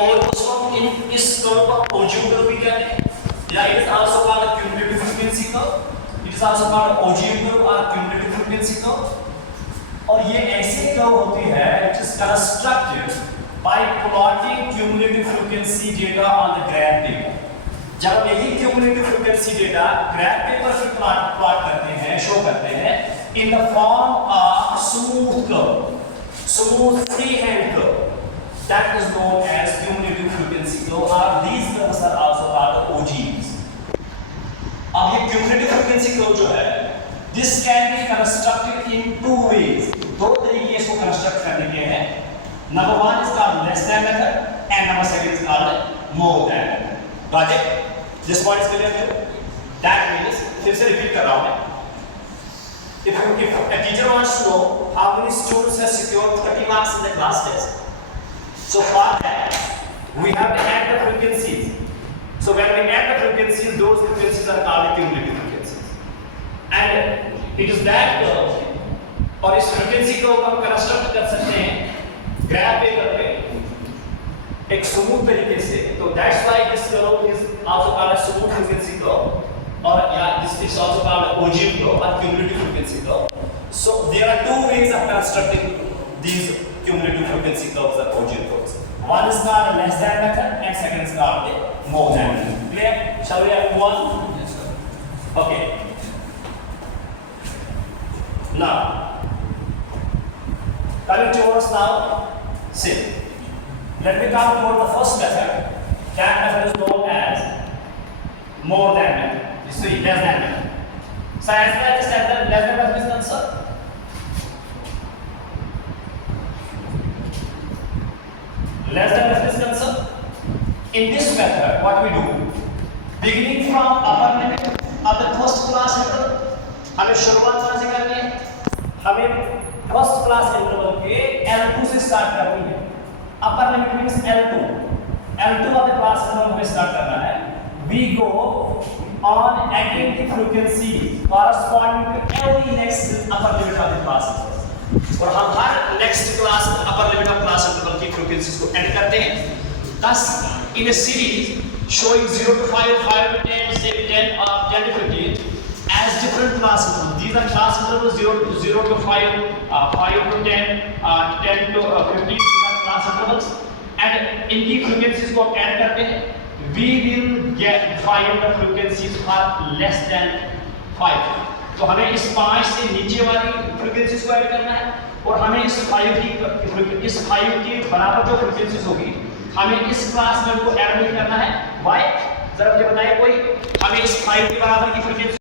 और उसको इन इस कर्व को ओजिव कर्व भी कहते हैं, या it is also called cumulative frequency curve, it is also called ogive curve और क्यूमुलेटिव फ्रीक्वेंसी कर्व। और ये ऐसे कर्व होती है which is constructed by plotting cumulative frequency data on the graph paper. जब हम यही cumulative frequency data graph paper पर प्लॉट करते हैं, शो करते हैं in the form of smooth curve, smooth freehand curve, that is known as cumulative frequency curve, or these curves are also called OGs. अब ये cumulative frequency curve जो है, this can be constructed in two ways. दो तरीके इसको construct करने के हैं. Number one is called less than method, and number second is called more than method. Got it? This point is clear to you? That means फिर से repeat कर रहा हूँ मैं. If a teacher wants to know how many students have secured 30 marks in the class test, so for that we have to add the frequencies. So when we add the frequencies, those frequencies are called cumulative frequencies. And it is that curve और इस frequency को हम construct कर सकते हैं graph paper पे एक smooth तरीके से. तो that's why this curve is also called a smooth frequency curve. Or yeah, this is also called ogive curve or cumulative frequency curve. So there are two ways of constructing these cumulative frequency curves or ogive curves. One is called less than method and second is called the more than method. Clear? Shall we have one? Yes, sir. Okay. Now, coming towards now, see. Let me come toward the first method. That method is known as more than method. See, less than method. So as far as less than method is concerned, less than method is concerned, in this method, what we do, beginning from upper limit of the first class interval, हमें शुरुआत कहाँ से करनी है? हमें first class interval के L2 से start करनी है. Upper limit means L2. L2 of the class interval हमें start करना है. We go on adding the frequency corresponding to every next upper limit of the classes. और हम हर next class upper limit of class interval की frequencies को add करते हैं. Thus, in a series showing 0 to 5, 5 to 10, say 10 or 10 to 15 as different class intervals. These are class intervals 0 to 5, 5 to 10, 10 to 15. These are class intervals. And इनकी frequencies को add करते हैं. We will find the frequencies for less than 5. तो हमें इस 5 से नीचे वाली frequencies को ऐड करना है और हमें इस 5 की बराबर जो frequencies होगी हमें इस क्लास में उनको ऐड नहीं करना है. Why? जरा मुझे बताइए कोई, हमें इस 5 के बराबर की frequency